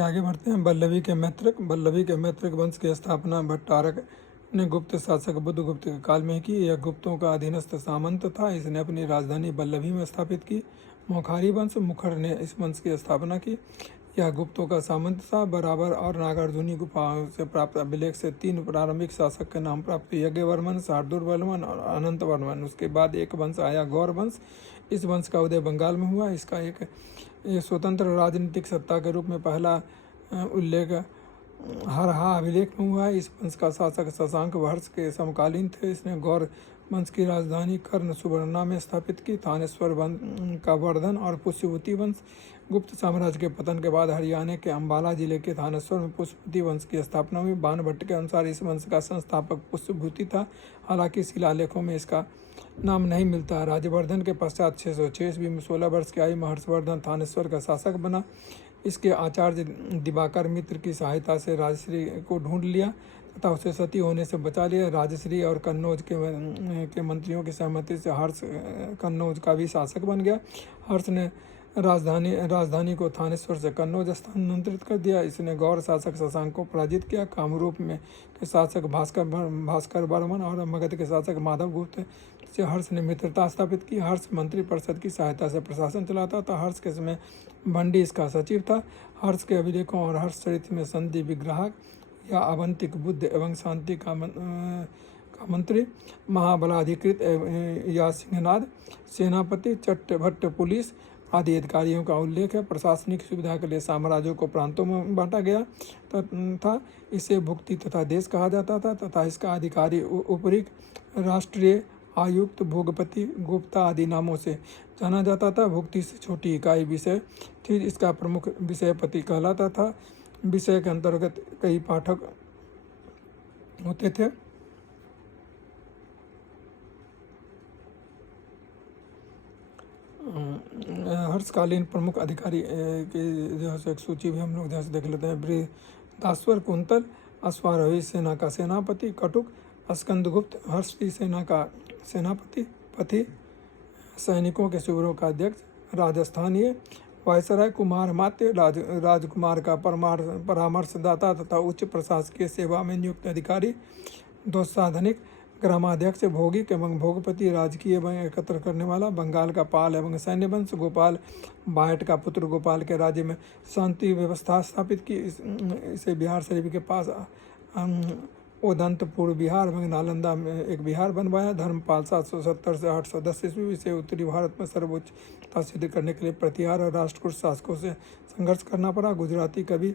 आगे बढ़ते हैं। बल्लभी के मैत्रक वंश की स्थापना भट्टारक ने गुप्त शासक बुद्धगुप्त के काल में की। यह गुप्तों का अधीनस्थ सामंत था। इसने अपनी राजधानी बल्लभी में स्थापित की। मोखारी वंश मुखर ने इस वंश की स्थापना की। यह गुप्तों का सामंत था। बराबर और नागार्जुनी गुफाओं से प्राप्त अभिलेख से 3 प्रारंभिक शासक के नाम प्राप्त हुए: यज्ञवर्मन, शार्दूलवर्मन और अनंतवर्मन। उसके बाद एक वंश आया, गौर वंश। इस वंश का उदय बंगाल में हुआ। इसका एक स्वतंत्र राजनीतिक सत्ता के रूप में पहला उल्लेख हरहा अभिलेख में हुआ है। इस वंश का शासक शशांक हर्ष के समकालीन थे। इसने गौर वंश की राजधानी कर्ण सुवर्णा में स्थापित की। थानेश्वर का वर्धन और पुष्यभूति वंश। गुप्त साम्राज्य के पतन के बाद हरियाणा के अंबाला जिले के थानेश्वर में पुष्यभूति वंश की स्थापना हुई। बाणभट्ट के अनुसार इस वंश का संस्थापक पुष्यभूति था। हालांकि शिलालेखों में इसका नाम नहीं मिलता। राज्यवर्धन के पश्चात 606 ईस्वी में 16 वर्ष की आयु में हर्षवर्धन थानेश्वर का शासक बना। इसके आचार्य दिवाकर मित्र की सहायता से राजश्री को ढूंढ लिया तथा उसे सती होने से बचा लिया। राजश्री और कन्नौज के मंत्रियों की सहमति से हर्ष कन्नौज का भी शासक बन गया। हर्ष ने राजधानी को थानेश्वर से कन्नौज स्थानांतरित कर दिया। इसने गौर शासक शशांक को पराजित किया। कामरूप में के शासक भास्कर वर्मन और मगध के शासक माधव गुप्त से हर्ष ने मित्रता स्थापित की। हर्ष मंत्री परिषद की सहायता से प्रशासन चलाता था। हर्ष के समय बंडी इसका सचिव था। हर्ष के अभिलेखों और हर्ष चरित्र में संधि विग्राहक या अवंतिक बुद्ध एवं शांति का मंत्री, महाबलाधिकृत या सिंहनाद, सेनापति, चट्टभट्ट पुलिस आदि अधिकारियों का उल्लेख है। प्रशासनिक सुविधा के लिए साम्राज्यों को प्रांतों में बांटा गया था। इसे भुक्ति तथा देश कहा जाता था तथा इसका अधिकारी उपरिक्त राष्ट्रीय आयुक्त, भोगपति, गुप्ता आदि नामों से जाना जाता था। भुक्ति से छोटी इकाई विषय थी। इसका प्रमुख विषयपति कहलाता था। विषय के अंतर्गत कई पाठक होते थे। हर्षकालीन प्रमुख अधिकारी की जो है एक सूची भी हम लोग जैसे देख लेते हैं। बृहदाश्वर कुंतल अश्वारोही सेना का सेनापति, कटुक स्कंदगुप्त हर्ष की सेना का सेनापति, पथि सैनिकों के शिविरों का अध्यक्ष, राजस्थानीय वायसराय कुमार मात्य राजकुमार का परामर्शदाता तथा उच्च प्रशासकीय सेवा में नियुक्त अधिकारी, दोसाधनिक ग्रामाध्यक्ष, भौगिक एवं भोगपति, राजकीय एवं एकत्र करने वाला, बंगाल का पाल एवं सैन्य वंश, गोपाल बायट का पुत्र गोपाल के राज्य में शांति व्यवस्था स्थापित की। इसे बिहार शरीफ के पास उदंतपुर बिहार एवं नालंदा में एक बिहार बनवाया। धर्मपाल 770 से 810 ईस्वी से उत्तरी भारत में सर्वोच्चता सिद्ध करने के लिए प्रतिहार और राष्ट्रकूट शासकों से संघर्ष करना पड़ा। गुजराती कवि